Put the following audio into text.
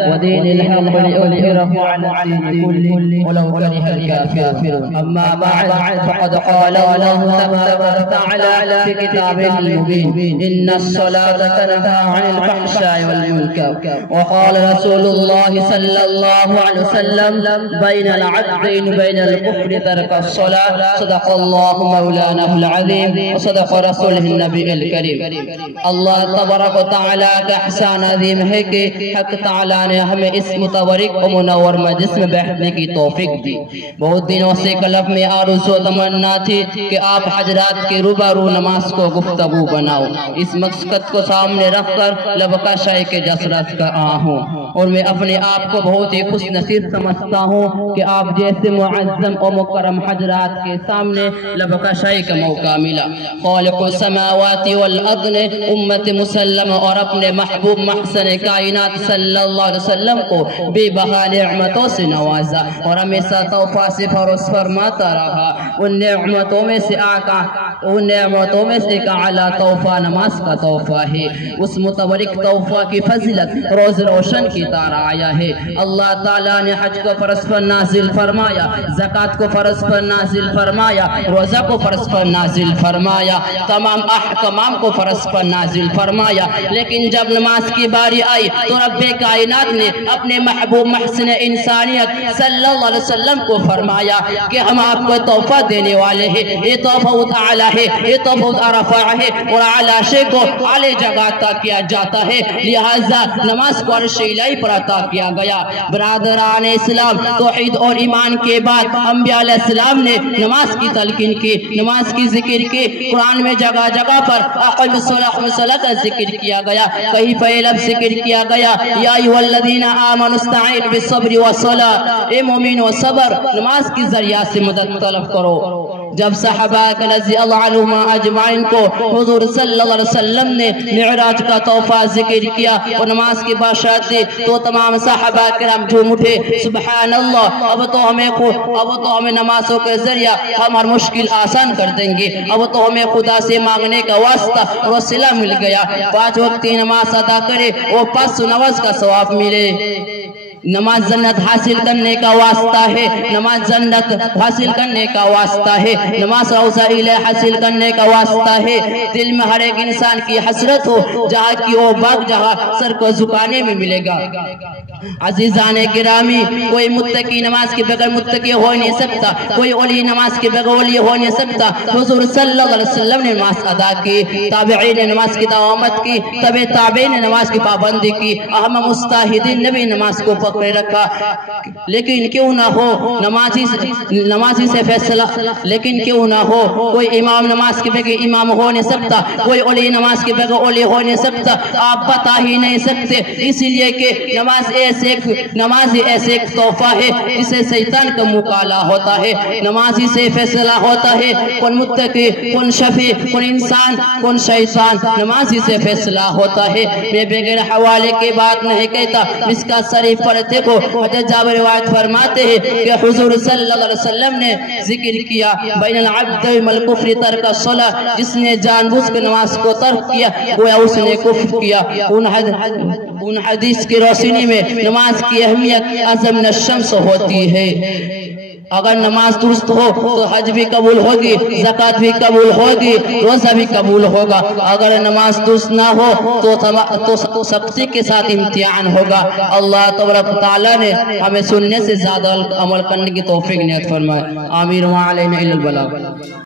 ودين الحق ليظهره على الدين كله ولو كره الكافرون. أما بعد فقد قال الله تبارك وتعالى في كتابه المبين إن الصلاة تنهى عن الفحشاء والمنكر. وقال رسول الله صلى الله عليه وسلم بين العبدين بين الكفر ترك الصلاة. صدق الله مولانا العظيم وصدق رسوله النبي الكريم. اللہ تبارک و تعالیٰ کا احسان عظیم ہے کہ حق تعالیٰ نے ہمیں اس متبرک و منور مجلس میں بیٹھنے کی توفیق دی. بہت دنوں سے قلب میں آرزو و تمنا تھی کہ آپ حضرات کے روبرو نماز کو گفتگو بناؤ. اس مقصد کو سامنے رکھ کر لبکشائی کے جسرت کا ہوں اور میں اپنے آپ کو بہت ہی خوش نصیب سمجھتا ہوں کہ آپ جیسے معظم و مکرم حضرات کے سامنے لبکشائی کا موقع ملا. خالق السماوات والارض نے امت مسلم اور اپنے محبوب محسن کائنات صلی اللہ علیہ وسلم کو بے بہا نعمتوں سے نوازا اور ہمیشہ توفہ سے فروز فرماتا رہا. ان نعمتوں میں سے ایک اعلیٰ تحفہ نماز کا تحفہ ہے. اس متبرک تحفہ کی فضیلت روز روشن کی طرح آیا ہے. اللہ تعالیٰ نے حج کو فرض پر نازل فرمایا, زکوٰۃ کو فرض پر نازل فرمایا, روزہ کو فرض پر نازل فرمایا, تمام احکام کو فرض پر نازل فرمایا. لیکن جب نماز کی باری آئی تو رب کائنات نے اپنے محبوب محسن انسانیت صلی اللہ علیہ وسلم کو فرمایا کہ ہم آپ کو تحفہ دینے والے ہیں. یہ تحفہ اعلیٰ ہے, یہ تحفہ رفع ہے اور اعلیٰ شے کو اعلی جگہ عطا کیا جاتا ہے. لہذا نماز کو عرش الہی پر عطا کیا گیا. برادران اسلام, توحید اور ایمان کے بعد انبیاء علیہ السلام نے نماز کی تلقین کی, نماز کی ذکر کی. قرآن میں جگہ جگہ پر اقم الصلاۃ کا ذکر کیا گیا, کہیں پہ لفظ ذکر کیا گیا یا ایھا الذین آمنوا استعینوا بالصبر والصلاۃ, اے مومنو صبر نماز کے ذریعہ سے مدد طلب کرو. جب صحابہ رضی اللہ عنہم اجمعین کو حضور صلی اللہ علیہ وسلم نے معراج کا تحفہ ذکر کیا اور نماز کی بشارت دی تو تمام صحابہ کرام جھوم اٹھے, سبحان اللہ, اب تو ہمیں نمازوں کے ذریعہ ہماری مشکل آسان کر دیں گے. اب تو ہمیں خدا سے مانگنے کا واسطہ اور وسیلہ مل گیا. 5 وقت کی نماز ادا کرے اور 500 نماز کا ثواب ملے. نماز جنت حاصل کرنے کا واسطہ ہے, نماز جنت حاصل کرنے کا واسطہ ہے, نماز روضہ الہی حاصل کرنے کا واسطہ ہے. دل میں ہر ایک انسان کی حسرت ہو جہاں کی وہ باغ جہاں سر کو جھکانے میں ملے گا. عزیزان گرامی, کوئی متقی نماز کے بغیر متقی ہو نہیں سکتا, کوئی ولی نماز کے بغیر ولی ہو نہیں سکتا. حضور صلی اللہ علیہ وسلم نے نماز ادا کی, تابعین نے نماز کی دعوت کی, تبع تابعین نے نماز کی پابندی کی, اہم مجتہدین نے بھی نماز کو پکڑے رکھا. لیکن کیوں نہ ہو نمازی سے فیصلہ, لیکن کیوں نہ ہو کوئی امام نماز کے بغیر امام ہو نہیں سکتا, کوئی ولی نماز کے بغیر ولی ہو نہیں سکتا. آپ بتا ہی نہیں سکتے, اس لیے کہ نماز ایسے ایک تحفہ ہے جسے شیطان کا مقابلہ ہوتا ہے. نمازی سے فیصلہ ہوتا ہے کون متقی, کون شفیع, کون انسان, کون شیطان. نمازی سے فیصلہ ہوتا ہے. میں بغیر حوالے کی بات نہیں کہتا. مشکوٰۃ شریف پڑھتے کو حضرت جابر روایت فرماتے ہیں کہ حضور صلی اللہ علیہ وسلم نے ذکر کیا بین العبد والکفر ترک الصلاۃ, جس نے جان بوجھ کر نماز کو ترک کیا گویا اس نے کفر کیا. ان حدیث کی روشنی میں نماز کی اہمیت اعظم الشمس ہوتی ہے. اگر نماز درست ہو تو حج بھی قبول ہوگی, زکوٰۃ بھی قبول ہوگی, روزہ بھی قبول ہوگا. اگر نماز درست نہ ہو تو سختی کے ساتھ امتحان ہوگا. اللہ تبارک و تعالیٰ نے ہمیں سننے سے زیادہ عمل کرنے کی توفیق عنایت فرمائے. آمین. وعلینا الا البلاغ.